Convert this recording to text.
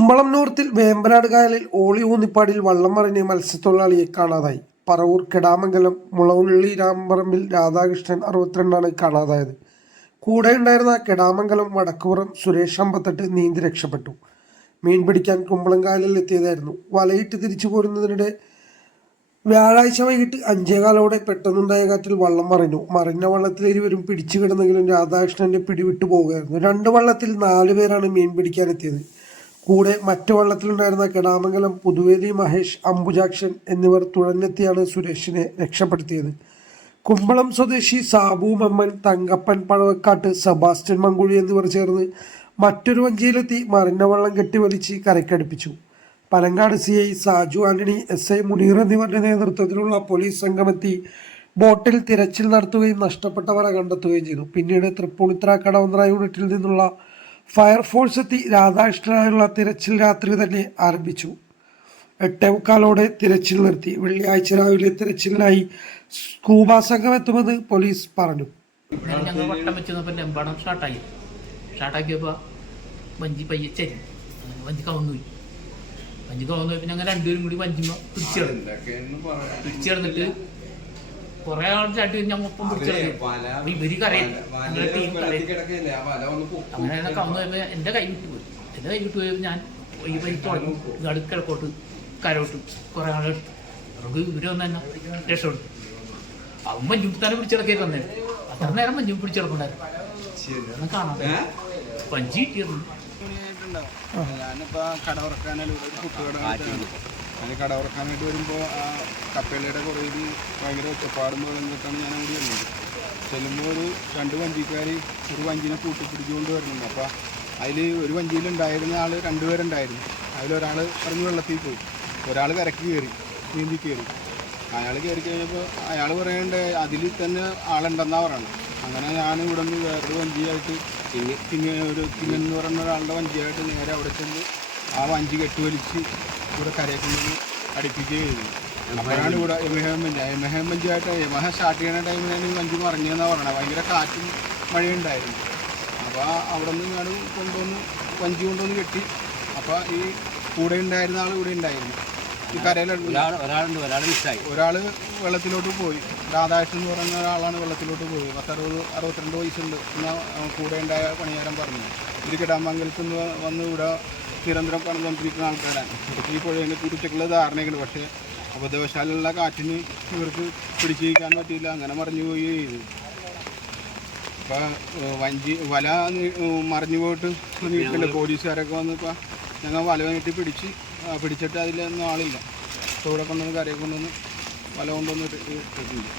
കുമ്പളം നോർത്തിൽ വേമ്പനാട് കായലിൽ ഓളി ഊന്നിപ്പാടിൽ വള്ളം മറിഞ്ഞ് മത്സ്യത്തൊഴിലാളിയെ കാണാതായി. പറവൂർ കെടാമംഗലം മുളവുള്ളി രാമപറമ്പിൽ രാധാകൃഷ്ണൻ അറുപത്തിരണ്ടാണ് കാണാതായത്. കൂടെ ഉണ്ടായിരുന്ന കെടാമംഗലം വടക്കുപുറം സുരേഷ് അമ്പത്തെട്ട് നീന്തി രക്ഷപ്പെട്ടു. മീൻ പിടിക്കാൻ കുമ്പളം കായലിൽ എത്തിയതായിരുന്നു. വലയിട്ട് തിരിച്ചു പോരുന്നതിനിടെ വ്യാഴാഴ്ച വൈകിട്ട് അഞ്ചേകാലോടെ പെട്ടെന്നുണ്ടായ കാറ്റിൽ വള്ളം മറിഞ്ഞു. മറിഞ്ഞ വള്ളത്തിൽ ഇരുവരും പിടിച്ചു കിടന്നെങ്കിലും രാധാകൃഷ്ണന്റെ പിടിവിട്ടു പോവുകയായിരുന്നു. രണ്ട് വള്ളത്തിൽ നാല് പേരാണ് മീൻ പിടിക്കാനെത്തിയത് കൂടെ മറ്റു വള്ളത്തിലുണ്ടായിരുന്ന കെടാമംഗലം പുതുവേലി മഹേഷ് അംബുജാക്ഷൻ എന്നിവർ തുഴഞ്ഞെത്തിയാണ് സുരേഷിനെ രക്ഷപ്പെടുത്തിയത്. കുമ്പളം സ്വദേശി സാബു മമ്മൻ തങ്കപ്പൻ പഴവക്കാട്ട് സെബാസ്റ്റ്യൻ മങ്കുഴി എന്നിവർ ചേർന്ന് മറ്റൊരു വഞ്ചിയിലെത്തി മറിഞ്ഞ വള്ളം കെട്ടിവലിച്ച് കരക്കടുപ്പിച്ചു Palankad C I Saju Antony S I Muneer എന്നിവരുടെ നേതൃത്വത്തിലുള്ള പോലീസ് സംഘമെത്തി ബോട്ടിൽ തിരച്ചിൽ നടത്തുകയും നഷ്ടപ്പെട്ടവരെ കണ്ടെത്തുകയും ചെയ്തു. പിന്നീട് തൃപ്പൂണിത്തറ കടവന്ത്ര യൂണിറ്റിൽ നിന്നുള്ള ഫയർഫോഴ്സ് എത്തി രാധാകൃഷ്ണനായുള്ള തിരച്ചിൽ രാത്രി തന്നെ ആരംഭിച്ചു. എട്ടേ മുക്കാലോടെ തിരച്ചിൽ നിർത്തി. വെള്ളിയാഴ്ച രാവിലെ തിരച്ചിലിനായി സ്കൂബ സംഘം എത്തുമെന്ന് പോലീസ് പറഞ്ഞു. ഞങ്ങൾ വട്ടം വെച്ച് നോക്കുമ്പോൾ ലെമ്പാടം സ്റ്റാർട്ടായി. സ്റ്റാർട്ടാക്കിയപ്പോൾ വഞ്ചി പയ്യെ ചരി. അങ്ങനെ വഞ്ചി കവന്നു പോയി. വഞ്ചി കവന്നു പോയി പിന്നെ ഞങ്ങൾ രണ്ടുപേരും കൂടി വഞ്ചിമ പിടിച്ചു കിടന്നു പിടിച്ചു കിടന്നിട്ട് കുറെ ആൾ ചാട്ടി ഞാൻ ഒപ്പം പിടിച്ചു കിടന്നു അപ്പൊ ഇവർ കരയും ഞങ്ങളുടെ ടീം കരയും അങ്ങനെ എന്റെ കവന്നു കൈ വിട്ടു പോയി. എന്റെ കൈ വിട്ടു പോയി ഞാൻ ഈ വഴി തുടങ്ങി. ഇങ്ങോട്ട് കിഴക്കോട്ട് കരോട്ട് കുറെ ആളെടുത്തു അവർക്ക് ഇവർ വന്ന് തന്നെ രക്ഷപ്പെട്ടു. അവൻ മഞ്ഞു തന്നെ പിടിച്ചിടക്കേ തന്നെ അത്ര നേരം മഞ്ഞു പിടിച്ചിടക്കുണ്ടായിരുന്നു കാണാം പഞ്ചി കിട്ടിയിരുന്നു. ഞാനിപ്പോ കട ഉറക്കാനുള്ള കുട്ടികളുടെ ഞാൻ കട ഉറക്കാനായിട്ട് വരുമ്പോൾ ആ കപ്പേലയുടെ കുറയിൽ ഭയങ്കര ഒച്ചപ്പാടും പറഞ്ഞിട്ടാണ് ഞാൻ അവിടെ വരുന്നത്. ചെല്ലുമ്പോൾ ഒരു രണ്ട് വഞ്ചിക്കാർ ഒരു വഞ്ചിനെ കൂട്ടിപ്പിടിച്ചുകൊണ്ട് വരുന്നുണ്ട്. അപ്പോൾ അതിൽ ഒരു വഞ്ചിയിലുണ്ടായിരുന്ന ആൾ രണ്ടുപേരുണ്ടായിരുന്നു അതിലൊരാൾ ഇറങ്ങി വെള്ളത്തിൽ പോയി. ഒരാൾ കരക്ക് കയറി നീന്തി കയറി. അയാൾ കയറി കഴിഞ്ഞപ്പോൾ അയാൾ പറയണ്ടേ അതിൽ തന്നെ ആളുണ്ടെന്നാണ് പറയുന്നത് അങ്ങനെ ഞാൻ ഇവിടെ നിന്ന് വേറൊരു വഞ്ചിയായിട്ട് തിങ്ങ ഒരു തിങ്ങൻ എന്ന് പറയുന്ന ഒരാളുടെ വഞ്ചിയായിട്ട് നേരെ അവിടെ ചെന്ന് ആ വഞ്ചി കെട്ടുവലിച്ച് ഇവിടെ കരയിൽ കൊണ്ടുവന്ന് അടുപ്പിക്കുകയും ചെയ്തു അപ്പോഴാണ് ഇവിടെ എമഹം വഞ്ചി ആയിട്ട് എമഹ സ്റ്റാർട്ട് ചെയ്യുന്ന ടൈമിലാണ് ഈ വഞ്ചി മറിഞ്ഞതെന്നാണ് പറയണത് ഭയങ്കര കാറ്റും മഴയുണ്ടായിരുന്നു അപ്പോൾ അവിടെ നിന്ന് ഞാനും കൊണ്ടുവന്ന് വഞ്ചി കൊണ്ടുവന്ന് കെട്ടി. അപ്പോൾ ഈ കൂടെ ഉണ്ടായിരുന്ന ആൾ ഇവിടെ ഉണ്ടായിരുന്നു. ഈ കരയിലുള്ള ഒരാളുണ്ട്. ഒരാൾ മിസ്സായി. ഒരാൾ വെള്ളത്തിലോട്ട് പോയി. രാധാകൃഷ്ണൻ എന്ന് പറയുന്ന ഒരാളാണ് വെള്ളത്തിലോട്ട് പോയി. പത്തറുപത് അറുപത്തിരണ്ട് വയസ്സുണ്ട്. എന്നാൽ കൂടെ ഉണ്ടായ പണിയാരം പറഞ്ഞു. ഇത് കിടാമംഗലത്ത് നിന്ന് വന്ന് ഇവിടെ നിരന്തരം പറഞ്ഞുകൊണ്ടിരിക്കുന്ന ആൾക്കാരാണ്. ഈ പുഴേനെ കുറിച്ചൊക്കെയുള്ള ധാരണയാണ്. പക്ഷേ അബദ്ധവശാലുള്ള കാറ്റിന് ഇവർക്ക് പിടിച്ചു പിടിച്ചിരിക്കാൻ പറ്റിയില്ല. അങ്ങനെ മറിഞ്ഞു പോയി. ചെയ്തു അപ്പോൾ വഞ്ചി വല മറിഞ്ഞു പോയിട്ട് നീട്ടില്ല പോലീസുകാരൊക്കെ വന്ന് ഇപ്പോൾ ഞങ്ങൾ വല നീട്ടി പിടിച്ച് പിടിച്ചിട്ട് അതിലൊന്നും ആളില്ല. ഇവിടെ കൊണ്ടുവന്ന് കരയിൽ കൊണ്ടുവന്ന് വല കൊണ്ടുവന്ന് ഇട്ട് ഇട്ടിട്ടുണ്ട്.